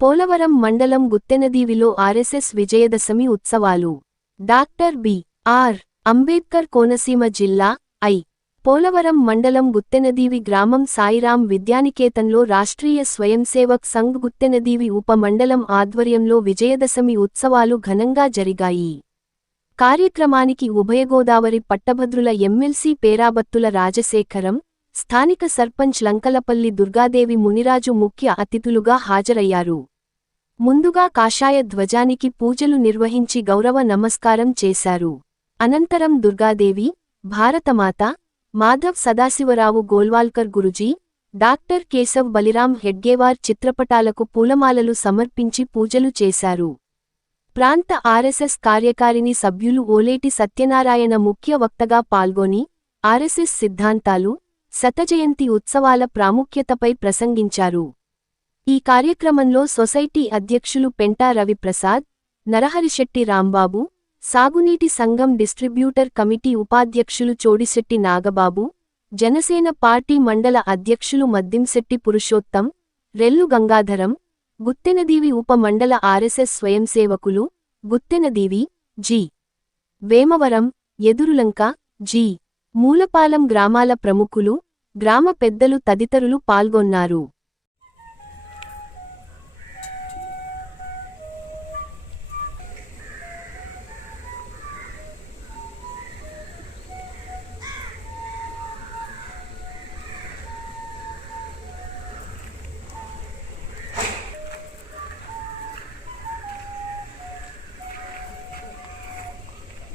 పోలవరం మండలం గుత్తెనదీవిలో ఆర్ఎస్ఎస్ విజయదశమి ఉత్సవాలు. Doctor B.R.. Ambedkar Konaseema జిల్లా ఐ. పోలవరం మండలం గుత్తెనదీవి గ్రామం సాయిరాం విద్యానికేతన్లో రాష్ట్రీయ స్వయంసేవక్ సంఘ్ గుత్తెనదీవి ఉప మండలం ఆధ్వర్యంలో విజయదశమి ఉత్సవాలు ఘనంగా జరిగాయి. కార్యక్రమానికి ఉభయగోదావరి పట్టభద్రుల ఎమ్మెల్సీ పేరాబత్తుల రాజశేఖరం, స్థానిక సర్పంచ్ లంకలపల్లి దుర్గాదేవి మునిరాజు ముఖ్య అతిథులుగా హాజరయ్యారు. ముందుగా కాషాయ ధ్వజానికి పూజలు నిర్వహించి గౌరవ నమస్కారం చేశారు. అనంతరం దుర్గాదేవి, భారతమాత, మాధవ్ సదాశివరావు గోల్వాల్కర్ గురుజీ, డాక్టర్ కేశవ్ బలిరాం హెడ్గేవార్ చిత్రపటాలకు పూలమాలలు సమర్పించి పూజలు చేశారు. ప్రాంత ఆర్ఎస్ఎస్ కార్యకారిణి సభ్యులు ఓలేటి సత్యనారాయణ ముఖ్య వక్తగా పాల్గొని ఆర్ఎస్ఎస్ సిద్ధాంతాలు, శతజయంతి ఉత్సవాల ప్రాముఖ్యతపై ప్రసంగించారు. ఈ కార్యక్రమంలో సొసైటీ అధ్యక్షులు పెంటా రవిప్రసాద్, నరహరిశెట్టి రాంబాబు, సాగునీటి సంఘం డిస్ట్రిబ్యూటర్ కమిటీ ఉపాధ్యక్షులు చోడిశెట్టి నాగబాబు, జనసేన పార్టీ మండల అధ్యక్షులు మద్దింశెట్టి పురుషోత్తం, రెల్లు గంగాధరం, గుత్తెనదీవి ఉప మండల ఆర్ఎస్ఎస్ స్వయంసేవకులు, గుత్తెనదీవి, జి. వేమవరం, ఎదురులంక, జి. మూలపాలెం గ్రామాల ప్రముఖులు, గ్రామ పెద్దలు తదితరులు పాల్గొన్నారు.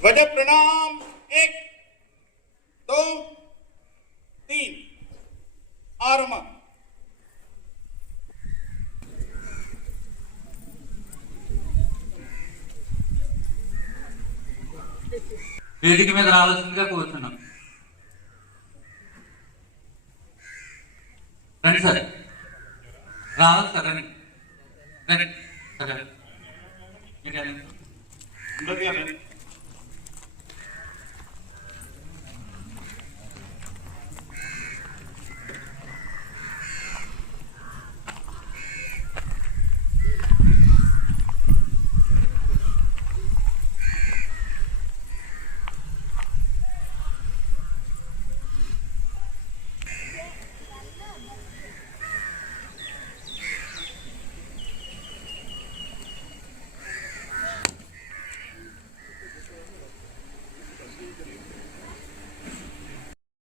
ध्वज प्रणाम 1 2 3 आरंभ। వేదిక మీద రావాల్సిందిగా కోరుతున్నాం. రండి సార్, రావాలి సార్, రండి రండి సార్, మీరు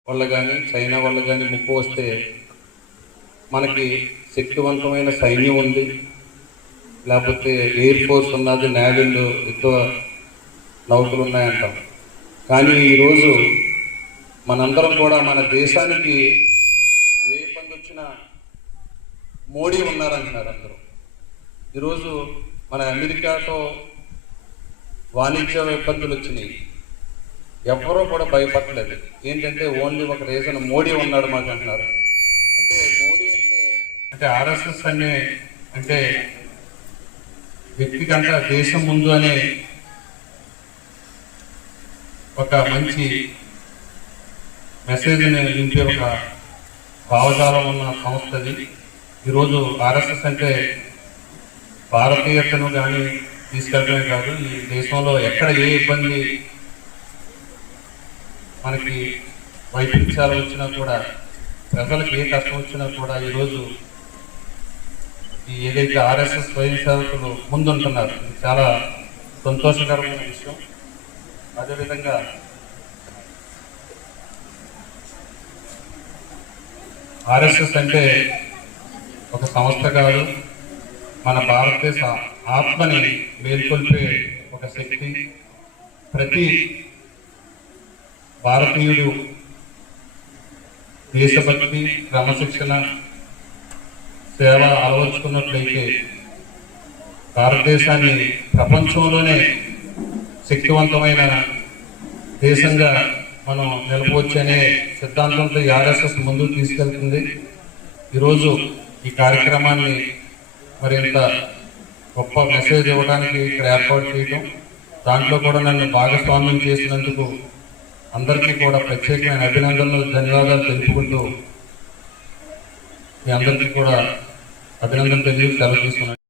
వల్ల కానీ చైనా వల్ల కానీ ముప్పు వస్తే మనకి శక్తివంతమైన సైన్యం ఉంది, లేకపోతే ఎయిర్ ఫోర్స్ ఉన్నది, నేవీలు యుద్ధ నౌకలు ఉన్నాయంటాం. కానీ ఈరోజు మనందరం కూడా మన దేశానికి ఏ ఇబ్బంది వచ్చినా మోడీ ఉన్నారంటున్నారు అందరూ. ఈరోజు మన అమెరికాతో వాణిజ్య ఇబ్బందులు వచ్చినాయి, ఎవరూ కూడా భయపడలేదు. ఏంటంటే ఓన్లీ ఒక రీజన్, మోడీ ఉన్నాడు మాకు అంటున్నారు. అంటే మోడీ అంటే ఆర్ఎస్ఎస్ అంటే వ్యక్తిగత దేశం ముందు అనే ఒక మంచి మెసేజ్ని నింపే ఒక భావజాలం ఉన్న సంస్థది. ఈరోజు ఆర్ఎస్ఎస్ అంటే భారతీయతను కానీ తీసుకెళ్ళడమే కాదు, ఈ దేశంలో ఎక్కడ ఏ ఇబ్బంది మనకి వైపరీత్యాలు వచ్చినా కూడా, ప్రజలకు ఏ కష్టం వచ్చినా కూడా ఈరోజు ఈ ఏదైతే ఆర్ఎస్ఎస్ స్వయం సేవకులు ముందుంటున్నారు, ఇది చాలా సంతోషకరమైన విషయం. అదేవిధంగా ఆర్ఎస్ఎస్ అంటే ఒక సంస్థ కాదు, మన భారతదేశ ఆత్మని మేల్కొల్పే ఒక శక్తి. ప్రతి భారతీయుడు దేశభక్తి, క్రమశిక్షణ, సేవ అలవర్చుకున్నట్లయితే భారతదేశాన్ని ప్రపంచంలోనే శక్తివంతమైన దేశంగా మనం నిలపవచ్చనే సిద్ధాంతంతో ఈ ఆర్ఎస్ఎస్ ముందుకు తీసుకెళ్తుంది. ఈరోజు ఈ కార్యక్రమాన్ని మరింత గొప్ప మెసేజ్ ఇవ్వడానికి ఇక్కడ ఏర్పాటు చేయడం, దాంట్లో కూడా నన్ను భాగస్వామ్యం చేసినందుకు అందరికీ కూడా ప్రత్యేకమైన అభినందనలు, ధన్యవాదాలు తెలుపుకుంటూ మీ అందరికీ కూడా అభినందనలు తెలియజేసి సెలవు తీసుకున్నాను.